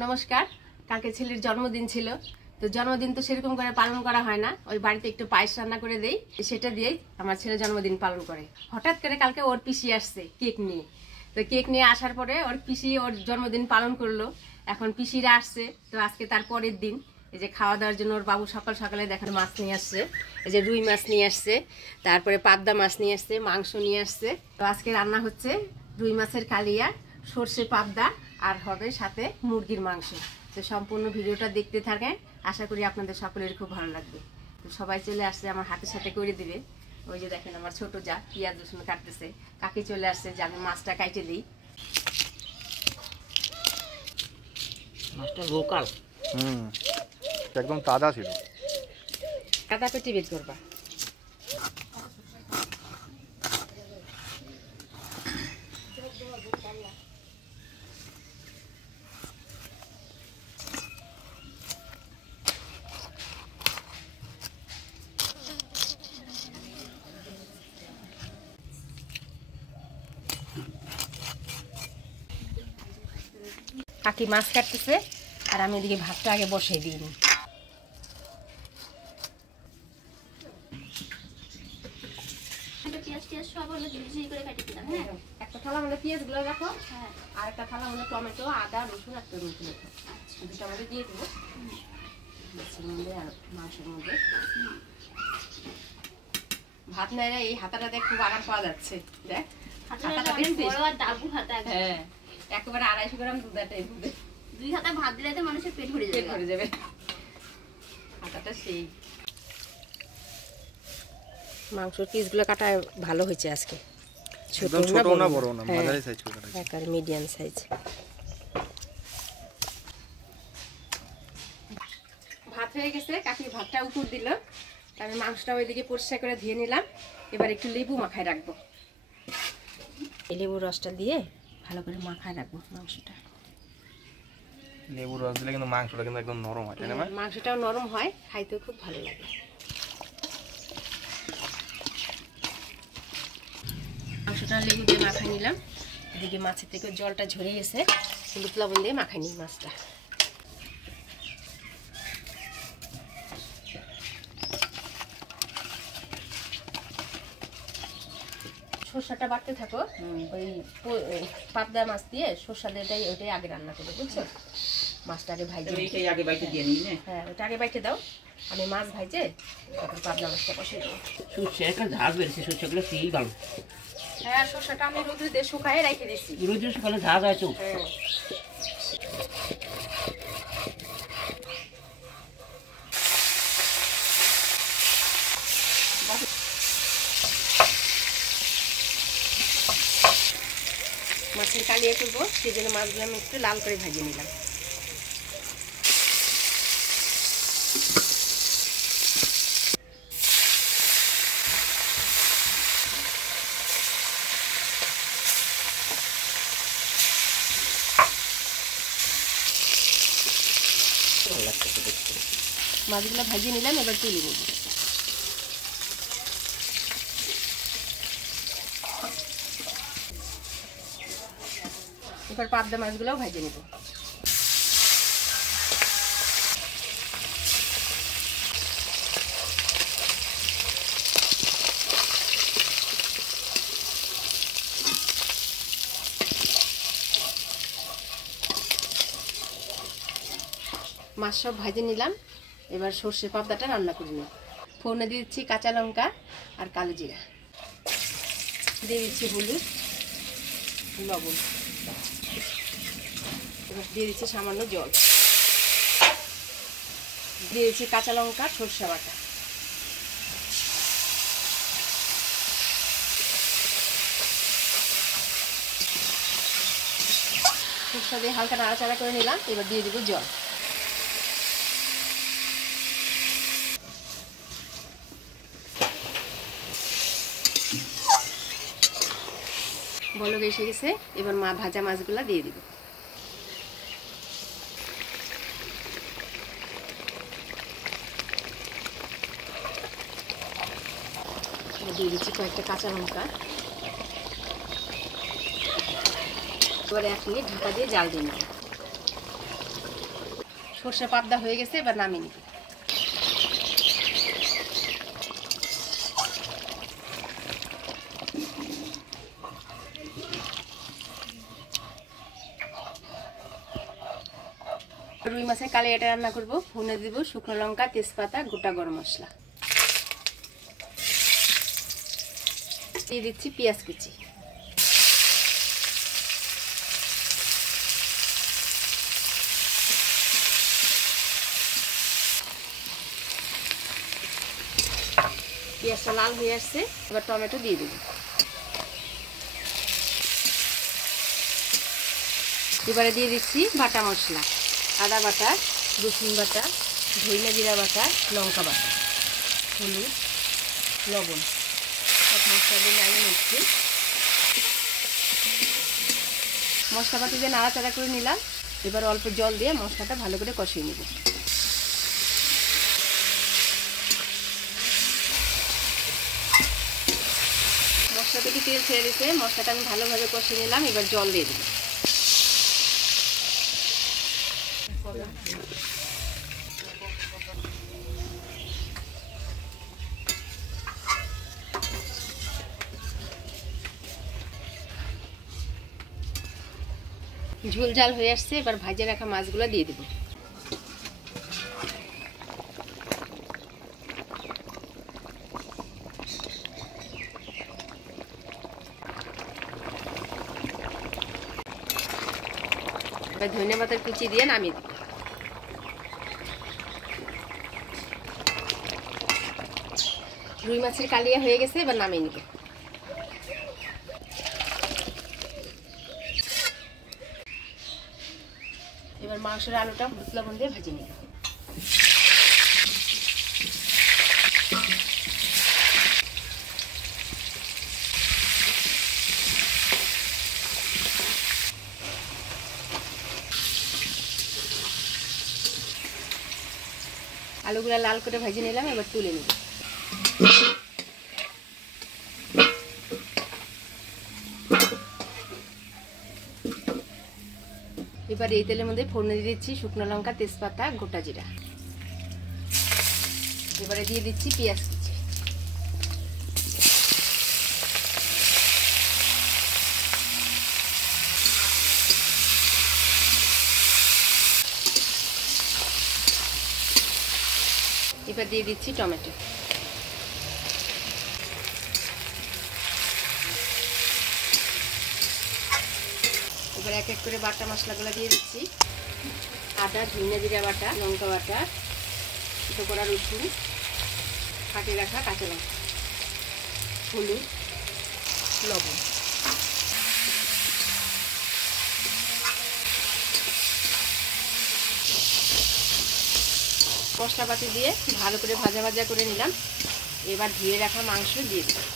নমস্কার। কালকে ছেলের জন্মদিন ছিল, তো জন্মদিন তো সেরকম করে পালন করা হয় না, ওই বাড়িতে একটু পায়েস রান্না করে দেই, সেটা দিয়েই আমার ছেলে জন্মদিন পালন করে। হঠাৎ করে কালকে ওর পিসি আসছে কেক নিয়ে, তো কেক নিয়ে আসার পরে ওর পিসি ওর জন্মদিন পালন করলো। এখন পিসিরা আসছে, তো আজকে তার পরের দিন এই যে খাওয়া দাওয়ার জন্য ওর বাবু সকাল সকালে দেখেন মাছ নিয়ে আসছে, এই যে রুই মাছ নিয়ে আসছে, তারপরে পাবদা মাছ নিয়ে আসছে, মাংস নিয়ে আসছে। তো আজকে রান্না হচ্ছে রুই মাছের কালিয়া, সর্ষে পাবদা, আর হবে সাথে মুরগির মাংস। তো সম্পূর্ণ ভিডিওটা দেখতে থাকেন, আশা করি আপনাদের সকলের খুব ভালো লাগবে। তো সবাই চলে আসছে আমার হাতের সাথে করে দিবে। ওই যে দেখেন আমার ছোট যা পেঁয়াজ রসুন কাটতেছে, কাকি চলে আসছে যে আমি মাছটা কাটে দিই। মাছটা লোকাল, একদম তাজা ছিল। কাদা পেটি বের করবা। কাকি মাছ কাটতেছে আর আমি এদিকে ভাতটা আগে বসাই দিই। একটা থালা মধ্যে পেঁয়াজ গুলো রাখো, আর একটা থালা মধ্যে টমেটো, আদা, রসুন আর তরমুজ রাখো, দুটো মধ্যে দিয়ে দেবো মাছের মধ্যে আর মাংসের মধ্যে। ভাত নেড়ে এই হাতাটাতে খুব আরাম পাওয়া যাচ্ছে। দেখ হাতাটা দেখছিস? হ্যাঁ, একেবারে 250 গ্রাম দুধ আছে এই দুধে। 2 হাতা ভাত দিলে তো মানুষের পেট ভরে যাবে। ভরে যাবে হাতাটা। সেই মাংসের পিসগুলো কাটা ভালো হয়েছে আজকে, ছোট না বড় না, মাঝারি সাইজ করে কাটা, একেবারে মিডিয়াম সাইজ। ভাত হয়ে গেছে, কাকি ভাতটা উপর দিল, আমি মাংসটা ওইদিকে পরিষ্কার করে ধুয়ে নিলাম। এবার একটু লেবু মাখায় রাখবো, এই লেবুর রসটা দিয়ে ভালো করে মাখায় রাখবো মাংসটা। লেবুর রস দিলে কিন্তু মাংসটা কিন্তু একদম নরম হয়, তাই না? মাংসটাও নরম হয়, খাইতেও খুব ভালো লাগে। মাংসটা লেবু দিয়ে মাখাই নিলাম, এদিকে মাছের থেকে জলটা ঝরে গেছে, হলুদ লবণ দিয়ে মাখাই নিই মাছটা। সরষাটা বাটতে থাকো, ওই পাবদা মাছ দিয়ে সরষা দিয়ে ওইটাই আগে রান্না করবো, বুঝছো? মাছটা আগে ভাইজে আগে বাইটে দিয়ে নিই না। হ্যাঁ, ওটা আগে বাইটে দাও, আমি মাছ ভাইজে তারপর পাবদা মাছটা কষিয়ে দেবো। সরষে একটা ঝাঁজ বেড়েছে, সরষেগুলো সেই ভালো। হ্যাঁ, সরষাটা আমি রোদ্রে দিয়ে শুকায় রেখে দিচ্ছি। রোজে সকালে ঝাঁজ হয় তো। হ্যাঁ, মাছের কালিয়া করবো, সেই জন্য মাছগুলো আমি একটু লাল করে ভাজিয়ে নিলাম। মাছগুলো ভাজিয়ে নিলাম, এবার তুলে নেব। এবার পাবদা মাছগুলোও ভাজিয়ে নেব। মাছ সব ভাজে নিলাম, এবার সর্ষে পাবদাটা রান্না করে নেব। ফোড়নে দিয়ে দিচ্ছি কাঁচা লঙ্কা আর কালো জিরা, দিয়ে দিচ্ছি হলুদ, লবণ, এবার দিয়ে দিচ্ছি সামান্য জল, দিয়ে দিচ্ছি কাঁচা লঙ্কা, সর্ষে বাটা, সর্ষে দিয়ে হালকা নাড়াচাড়া করে নিলাম। এবার দিয়ে দেবো জল। বলক এসে গেছে, এবার ভাজা মাছগুলা দিয়ে দিব। দিয়ে দিচ্ছি কয়েকটা কাঁচা লঙ্কা। এবার 1 মিনিট ঢাকা দিয়ে জাল দিয়ে নেব। সর্ষে পাবদা হয়ে গেছে, এবার নামিয়ে নিব। রুই মাছের কালিয়াটা রান্না করব। ভুনে দিব শুকনো লঙ্কা, তেজপাতা, গোটা গরম মশলা। দিয়ে দিচ্ছি পেঁয়াজ কুচি। পেঁয়াজটা লাল হয়ে আসছে, এবার টমেটো দিয়ে দেব। এবারে দিয়ে দিচ্ছি বাটা মশলা, আদা বাটা, রসুন বাটা, ধনিয়া জিরা বাটা, লঙ্কা বাটা, হলুদ, লবণ, সব মশলা দিয়ে নাড়িয়ে নিচ্ছি। মশলাপাতি দিয়ে নাড়াচাড়া করে নিলাম। এবার অল্প জল দিয়ে মশলাটা ভালো করে কষিয়ে নেব। মশলা থেকে তেল ছেড়ে দিতে মশলাটা আমি ভালোভাবে কষিয়ে নিলাম। এবার জল দিয়ে দেব। ঝোল ঝাল হয়ে আসছে, এবার ভাজে রাখা মাছগুলো দিয়ে দেব। এবার ধনিয়া পাতার কুচি দিয়ে নামিয়ে দেব। রুই মাছের কালিয়া হয়ে গেছে, এবার নামিয়ে নেব। এবার মাংসের আলুটা হলুদ লবণ দিয়ে ভেজে নিব। আলুগুলো লাল করে ভেজে নিলাম, এবার তুলে নেব। এবার এই তেলের মধ্যে ফোড়নে দিয়ে দিচ্ছি শুকনো লঙ্কা, তেজপাতা, গোটা জিরা। এবারে দিয়ে দিচ্ছি পেঁয়াজ কুচি। এবার দিয়ে দিচ্ছি টমেটো। এবার এক এক করে বাটা মশলাগুলো দিয়ে দিচ্ছি। আদা, ধনিয়া জিরা বাটা, লঙ্কা বাটা, ছোটো করা রসুন, কাটে রাখা কাঁচা লঙ্কা, হলুদ, লবণ। মশলাপাতি দিয়ে ভালো করে ভাজা ভাজা করে নিলাম। এবার ধুয়ে রাখা মাংস দিয়ে দিলাম।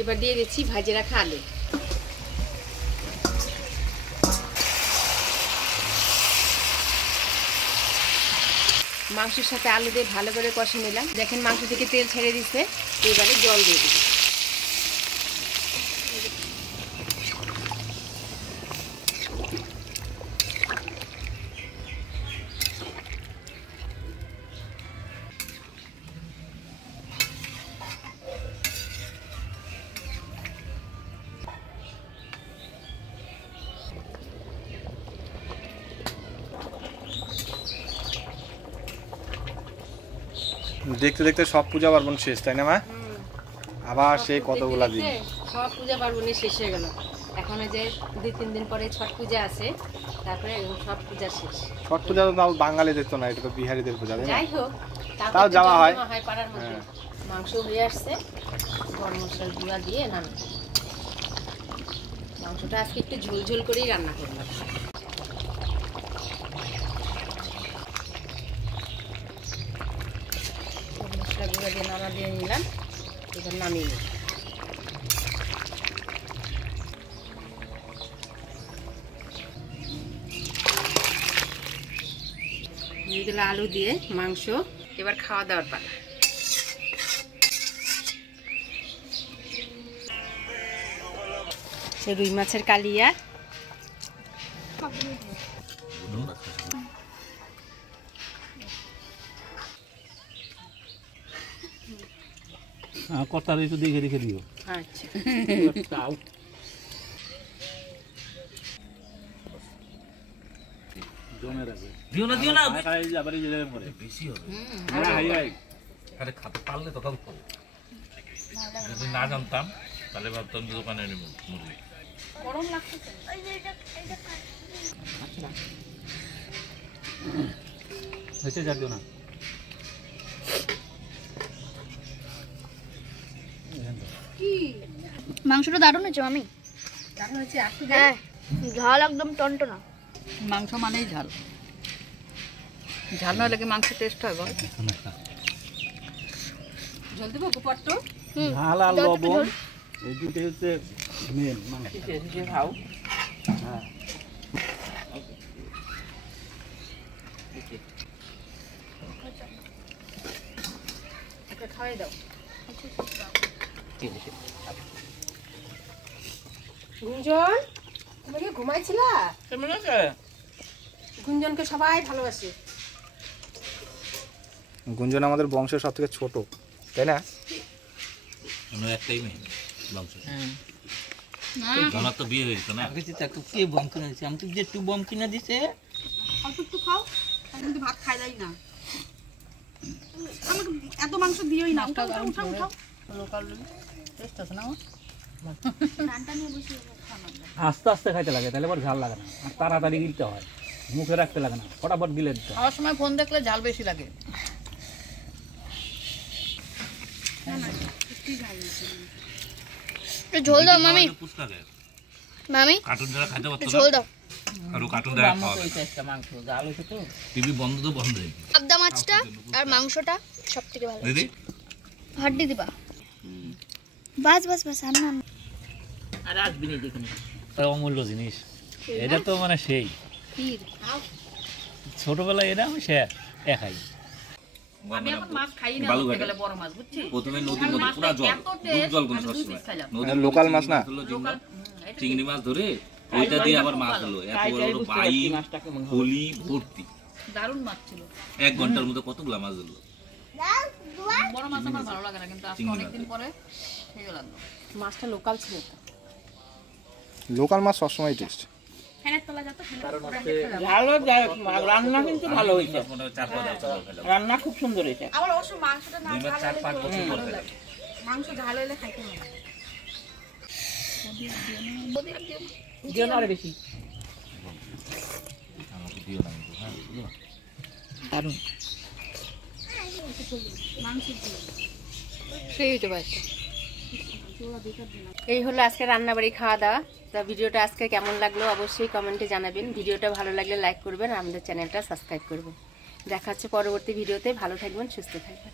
এবার দিয়ে দিচ্ছি ভাজে রাখা আলু। মাংসের সাথে আলু দিয়ে ভালো করে কষে নিলাম। দেখেন মাংস থেকে তেল ছেড়ে দিচ্ছে। এবারে জল দিয়ে দিচ্ছি। দেখতে দেখতে সব পূজা পার্বণ শেষ, তাই না মা? আবার সেই কতগুলা দিন সব পূজা পার্বণে শেষ হয়ে গেল। এখন যে 2-3 দিন পরে ছট পূজা আছে, তারপরে সব পূজা শেষ। ছট পূজা তো তাও বাঙালিদের তো না, এটা তো বিহারিদের পূজা, তাই না? যাই হোক, তাও যাওয়া হয় পাড়ার মধ্যে। মাংস হয়ে আসছে, গরম মশলার গুঁড়া দিয়ে নামিয়ে। মাংসটা আজকে একটু ঝোল ঝোল করেই রান্না করলাম। মশলা গুঁড়া দিয়ে নাড়া দিয়ে নিলাম। এবার নামিয়ে নিলাম। দিয়ে দিল আলু দিয়ে মাংস। এবার খাওয়া দাওয়ার পালা। রুই মাছের কালিয়া, কর্তার একটু দেখে রেখে দিও। আচ্ছা জমে রাখবে। দিও না আবার এই জায়গায় পরে বেশি হবে। আরে খাতে পারলে তো তখন করবো। যদি না জানতাম তাহলে ভাবতাম যে দোকানে নেব মুরগি। হয়েছে যাক না। মাংসটা দারুণ হয়েছে মামি। হ্যাঁ, ঝাল একদম টনটনা। মাংস মানেই ঝাল, ঝাল না হলে কি মাংস টেস্ট হয় বল? জল দেবো গোপাট্ট। ঝাল আর লবণ এই দুটোই হচ্ছে মেন মাংস। খাও। হ্যাঁ একটা খাওয়াই দাও। গুঞ্জন, তুমি কি ঘুমাইছিলা? কেমন আছে? গুঞ্জনকে সবাই ভালোবাসে। গুঞ্জন আমাদের বংশের সব থেকে ছোট, তাই না? আমরা একটাই মেয়ে বংশ। না আমার তো বিয়ে হয়েছে না। আগে চিন্তা তো কে বম কিনে দিছে? আমি তো যে একটু বম কিনে দিছে। অল্প একটু খাও, আমি কিন্তু ভাত খাই যাই না। আমাকে এত মাংস দিওই না। উঠাও উঠাও উঠাও। লোকাল টেস্ট আছে না? আস্তে আস্তে খাইতে লাগে, তাহলে আবার ঝাল লাগে না, আর তাড়াতাড়ি গিলতে হয়, মুখে রাখতে লাগে না, ফটাফট গিলে দিতে হয়। খাওয়ার সময় ফোন দেখলে ঝাল বেশি লাগে। ঝোল দাও মামি। পুস্তকে মামি কার্টুন যারা খাইতে পারতো ঝোল না দাও। আর কার্টুন দেখা বাম খাওয়া মতো হইছে একটা মাংস, জাল হইছে তো। টিভি বন্ধ তো বন্ধ হয়ে পাবদা মাছটা আর মাংসটা সব থেকে ভালো। দিদি হাড্ডি দিবা। বাস বাস বাস আর না। আর আসবি না দেখুন। অমূল্য জিনিস এটা তো, মানে সেই ছোটবেলায় এটা আমি সে একাই। আমি এখন মাছ খাই না, বালুঘাটে। বলতে গেলে বড় মাছ, বুঝছিস? প্রথমে নদীর মধ্যে পুরা জল, ডুব জল কোনো সবসময় নদীর লোকাল মাছ না? চিংড়ি মাছ ধরে ওইটা দিয়ে আবার মাছ হলো এত বড় বড় বাই হলি ভর্তি। দারুণ মাছ ছিল। 1 ঘন্টার মধ্যে কতগুলা মাছ হলো। বড় মাছ আমার ভালো লাগে না, কিন্তু আজকে অনেকদিন পরে খেয়ে লাগলো। মাছটা লোকাল ছিল তো। লোকাল মাছ সবসময় টেস্ট। ভালো রান্না কিন্তু ভালো হয়েছে। মনে হয় 4-5 বছর খেলাম। রান্না খুব সুন্দর হয়েছে। আমার অবশ্য মাংসটা না 4-5 বছর পর খেলাম। মাংস ঝাল হলে খাইতে হয়। দিও না আরে বেশি। আমাকে দিও না কিন্তু, হ্যাঁ দিও। দারুণ। সেই হইতে পারে। এই হলো আজকে রান্নাবাড়ি খাওয়া দাওয়া। তো ভিডিওটা আজকে কেমন লাগলো অবশ্যই কমেন্টে জানাবেন। ভিডিওটা ভালো লাগলে লাইক করবেন আর আমাদের চ্যানেলটা সাবস্ক্রাইব করবেন। দেখা হচ্ছে পরবর্তী ভিডিওতে। ভালো থাকবেন, সুস্থ থাকবেন।